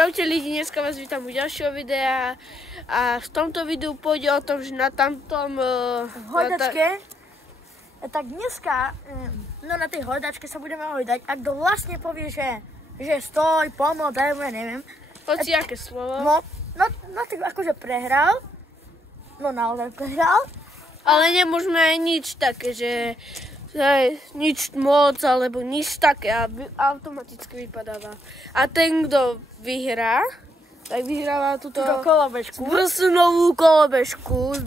Čaute lidi, dneska vás vítam u ďalšieho videa a v tomto videu pôjde o tom, že na tamtom hojdačke, tak dneska na tej hojdačke sa budeme hojdať a kto vlastne povie, že stoj, pomoc, ja neviem. Hoci aké slovo. No tak akože prehral, no naozaj prehral. Ale nemôžeme aj nič také, že nič moc alebo nič také a automaticky vypadáva. A ten, kto vyhrá, tak vyhráva túto kolobežku. Zbrsunovú kolobežku,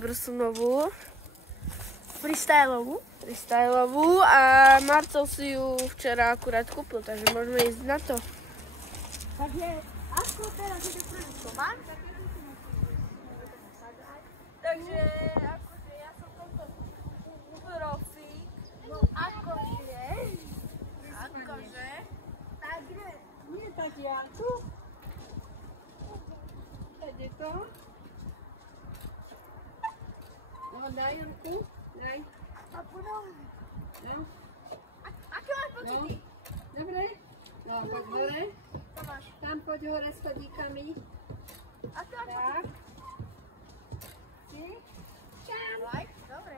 freestyleovú a Marcel si ju včera akurát kúpil, takže môžeme ísť na to. Takže ako teraz ide prvý Tomáš, Takže akože ja som tomto profík. no akože, takže, Nie tak Janku. Tady to. No daj Janku, daj. a potom, No. aké máš pocity? Dobre. No, poď hore. Tomáš, Tam poď hore s chodíkami. aké máš Tak. pocity? Aj, dobre.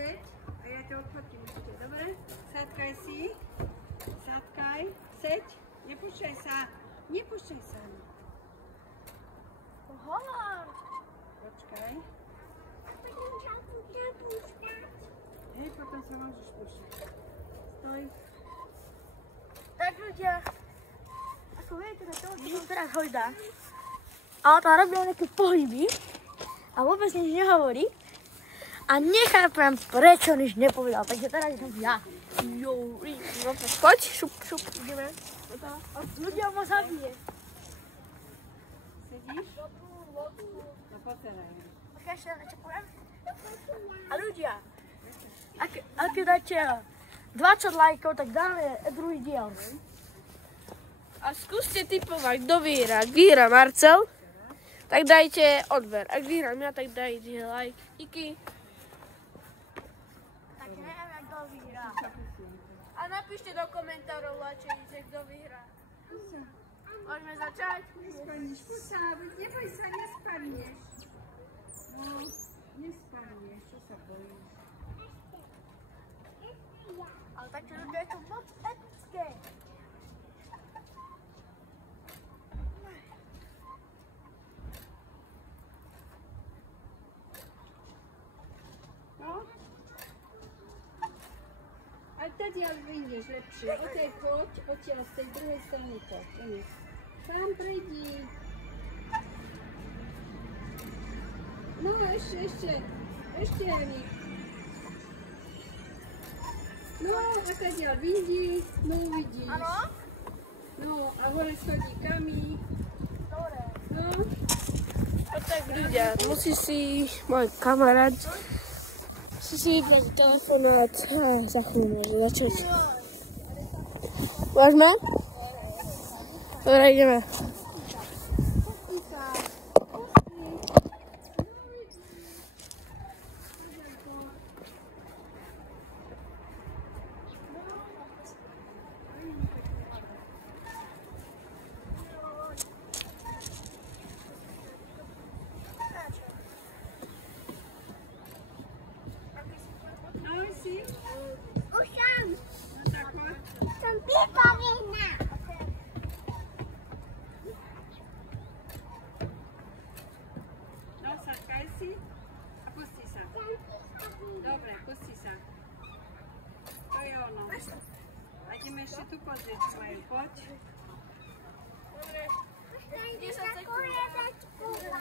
Seď a ja ťa odfotím ešte, dobre? Sadkaj si. Sadkaj. Seď. Nepúšťaj sa. Nepúšťaj sa. Hovor. Počkaj. Hej, potom sa môžeš púšťať. Stoj. Tak ľudia, ako viete, na toho sa teraz hojdá. A on tam robil nejaké pohyby a vôbec nič nehovorí. A nechápem, prečo nič nepovedal, takže teraz som ja. Poď, šup, ideme. Ľudia ma zabije. Sedíš? No pozeraj. Tak ešte niečo poviem. A ľudia, ak dáte 20 lajkov, tak dáme druhý diel. A skúste tipovať, kto vyhrá. Ak vyhrá Marcel, tak dajte odber. Ak vyhrám ja, tak dajte like. Díky. Tak neviem, kto vyhrá. A napíšte do komentárov, že kto vyhrá. Môžeme začať? Nespadneš, pusa, neboj sa, nespadneš. No, nespadneš, čo sa bojíš? Ale takže ľudia, je to moc epické. No? A tady ale vyjdeš lepšie. O tej poď, odtiaľ z tej druhej strany poď. Tam prejdi. No, ešte, Janik. No, a tady ale vyjdí, no uvidíš. Áno? No, a hore s chodíkami. Dobre. No, A tak ľudia, musí si môj kamarát si vybrať telefonát a za chvíľu môže začať. Môžeme? Dobre, ideme. ahoj si. Skúšam. No tak poď. Som pripravená. No, sadkaj si a pusti sa. Dobre, pusti sa. To je ono. A ideme ešte tu pozrieť, čo majú. Poď.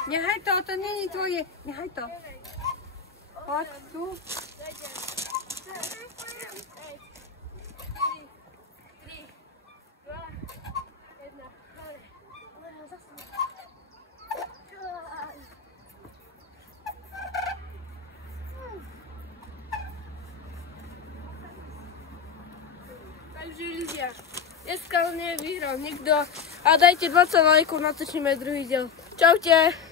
Nehaj to není tvoje. Nehaj to. Poď tu. Takže ľudia, dneska nevyhral nikto a dajte 20 lajkov, natočíme druhý diel. Čaute!